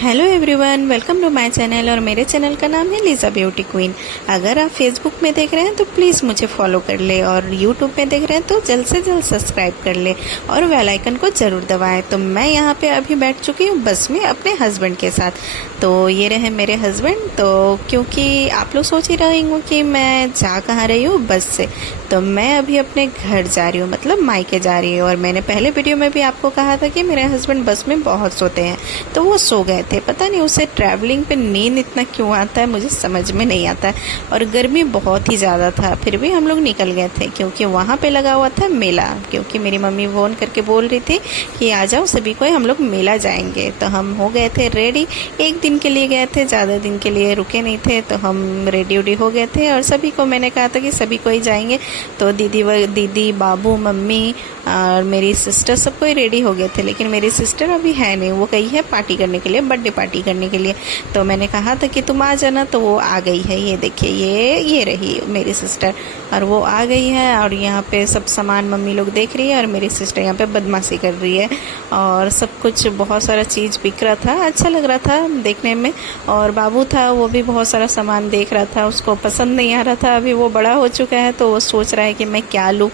Hello everyone, welcome to my channel. और मेरे channel का नाम है लीजा ब्यूटी क्वीन। अगर आप फेसबुक में देख रहे हैं तो प्लीज़ मुझे फॉलो कर ले, और यूट्यूब में देख रहे हैं तो जल्द से जल्द सब्सक्राइब कर ले और बेल आइकन को ज़रूर दबाएं। तो मैं यहाँ पे अभी बैठ चुकी हूँ बस में अपने हस्बैंड के साथ। तो ये रहे मेरे हस्बैंड। तो क्योंकि आप लोग सोच ही रहे होंगे कि मैं जा कहाँ रही हूँ बस से, तो मैं अभी अपने घर जा रही हूँ, मतलब मायके जा रही हूँ। और मैंने पहले वीडियो में भी आपको कहा था कि मेरे हस्बैंड बस में बहुत सोते हैं, तो वो सो गए थे। पता नहीं उसे ट्रैवलिंग पे नींद इतना क्यों आता है, मुझे समझ में नहीं आता है। और गर्मी बहुत ही ज़्यादा था, फिर भी हम लोग निकल गए थे क्योंकि वहाँ पे लगा हुआ था मेला। क्योंकि मेरी मम्मी फ़ोन करके बोल रही थी कि आ जाओ सभी को, हम लोग मेला जाएंगे। तो हम हो गए थे रेडी। एक दिन के लिए गए थे, ज़्यादा दिन के लिए रुके नहीं थे। तो हम रेडी उडी हो गए थे और सभी को मैंने कहा था कि सभी को ही जाएंगे। तो दीदी, बाबू, मम्मी और मेरी सिस्टर सब कोई रेडी हो गए थे। लेकिन मेरी सिस्टर अभी है नहीं, वो गई है पार्टी करने के लिए, बर्थडे पार्टी करने के लिए। तो मैंने कहा था कि तुम आ जाना, तो वो आ गई है। ये देखिए, ये रही मेरी सिस्टर, और वो आ गई है। और यहाँ पे सब सामान मम्मी लोग देख रही है और मेरी सिस्टर यहाँ पे बदमाशी कर रही है। और सब कुछ बहुत सारा चीज़ बिक रहा था, अच्छा लग रहा था देखने में। और बाबू था, वो भी बहुत सारा सामान देख रहा था, उसको पसंद नहीं आ रहा था। अभी वो बड़ा हो चुका है तो वो सोच रहा है कि मैं क्या लूँ,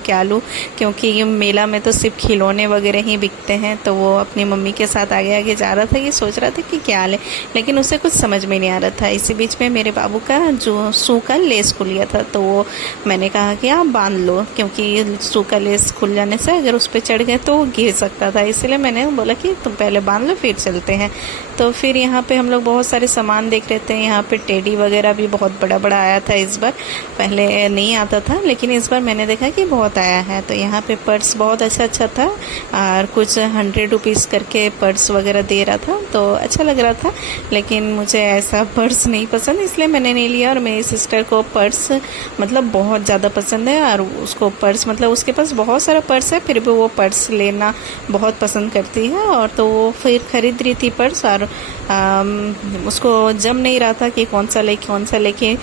क्योंकि ये मेला में तो सिर्फ खिलौने वगैरह ही बिकते हैं। तो वो अपनी मम्मी के साथ आगे आगे जा रहा था, ये सोच रहा था कि क्या ले, लेकिन उसे कुछ समझ में नहीं आ रहा था। इसी बीच में मेरे बाबू का जो शू का लेस खुल गया था, तो वो मैंने कहा कि आप बांध लो, क्योंकि शू का लेस खुल जाने से अगर उस पर चढ़ गए तो वो गिर सकता था। इसलिए मैंने बोला कि तुम पहले बांध लो फिर चलते हैं। तो फिर यहाँ पे हम लोग बहुत सारे सामान देख रहे थे। यहाँ पे टेडी वगैरह भी बहुत बड़ा बड़ा आया था इस बार, पहले नहीं आता था लेकिन इस बार मैंने देखा कि बहुत आया है। तो यहाँ पे पर्स बहुत अच्छा था, और कुछ 100 रुपीज़ करके पर्स वगैरह दे रहा था, तो अच्छा लग रहा था। लेकिन मुझे ऐसा पर्स नहीं पसंद, इसलिए मैंने नहीं लिया। और मेरी सिस्टर को पर्स मतलब बहुत ज़्यादा पसंद है, और उसको पर्स मतलब उसके पास बहुत सारा पर्स है, फिर भी वो पर्स लेना बहुत पसंद करती है। और तो वो फिर खरीद रही थी पर्स, और उसको जम नहीं रहा था कि कौन सा लेके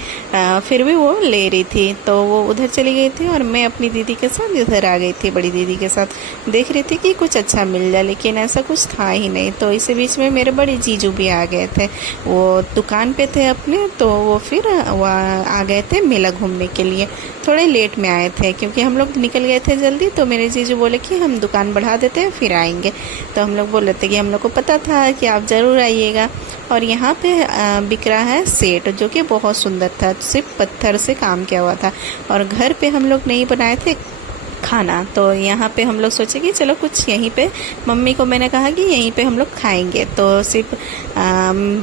फिर भी वो ले रही थी। तो वो उधर चली गई थी और मैं अपनी दीदी के साथ इधर आ गई थी, बड़ी दीदी के साथ। देख रही थी कि कुछ अच्छा मिल जाए, लेकिन ऐसा कुछ था ही नहीं। तो इसी बीच में मेरे बड़े जीजू भी आ गए थे, वो दुकान पे थे अपने। तो वो फिर आ गए थे मेला घूमने के लिए। थोड़े लेट में आए थे क्योंकि हम लोग निकल गए थे जल्दी। तो मेरे जीजू बोले कि हम दुकान बढ़ा देते हैं फिर आएंगे। तो हम लोग बोल रहे थे कि हम लोग को पता था कि आप ज़रूर आइएगा। और यहाँ पे बिक रहा है सेट, जो कि बहुत सुंदर था, सिर्फ पत्थर से काम किया हुआ था। और घर पे हम लोग नहीं बनाए थे खाना, तो यहाँ पे हम लोग सोचे कि चलो कुछ यहीं पे, मम्मी को मैंने कहा कि यहीं पे हम लोग खाएंगे। तो सिर्फ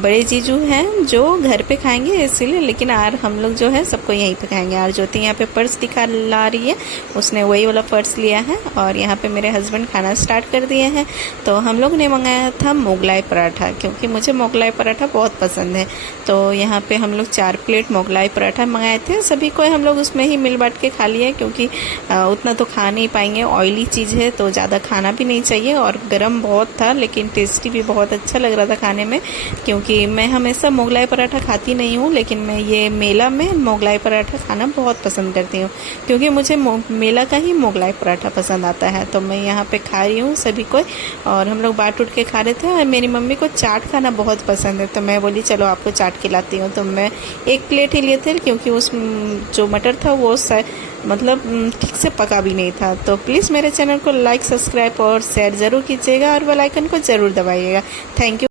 बड़े जीजू हैं जो घर पे खाएंगे इसीलिए, लेकिन यार हम लोग जो है सबको यहीं पे खाएंगे। और ज्योति यहाँ पे पर्स दिखा ला रही है, उसने वही वाला पर्स लिया है। और यहाँ पे मेरे हस्बैंड खाना स्टार्ट कर दिए हैं। तो हम लोग ने मंगाया था मोगलाई पराठा, क्योंकि मुझे मोगलाई पराठा बहुत पसंद है। तो यहाँ पे हम लोग 4 प्लेट मोगलाई पराठा मंगाए थे। सभी को हम लोग उसमें ही मिल बांट के खा लिए, क्योंकि उतना तो खा नहीं पाएंगे, ऑयली चीज़ है तो ज़्यादा खाना भी नहीं चाहिए। और गरम बहुत था, लेकिन टेस्टी भी बहुत अच्छा लग रहा था खाने में। क्योंकि मैं हमेशा मोगलाई पराठा खाती नहीं हूँ, लेकिन मैं ये मेला में मोगलाई पराठा खाना बहुत पसंद करती हूँ, क्योंकि मुझे मेला का ही मोगलाई पराठा पसंद आता है। तो मैं यहाँ पे खा रही हूँ सभी को, और हम लोग बांट उठ के खा रहे थे। और मेरी मम्मी को चाट खाना बहुत पसंद है, तो मैं बोली चलो आपको चाट खिलाती हूँ। तो मैं 1 प्लेट ही लिए थे, क्योंकि उस जो मटर था वो मतलब ठीक से पका भी नहीं था। तो प्लीज़ मेरे चैनल को लाइक, सब्सक्राइब और शेयर ज़रूर कीजिएगा, और बेल आइकन को ज़रूर दबाइएगा। Thank you.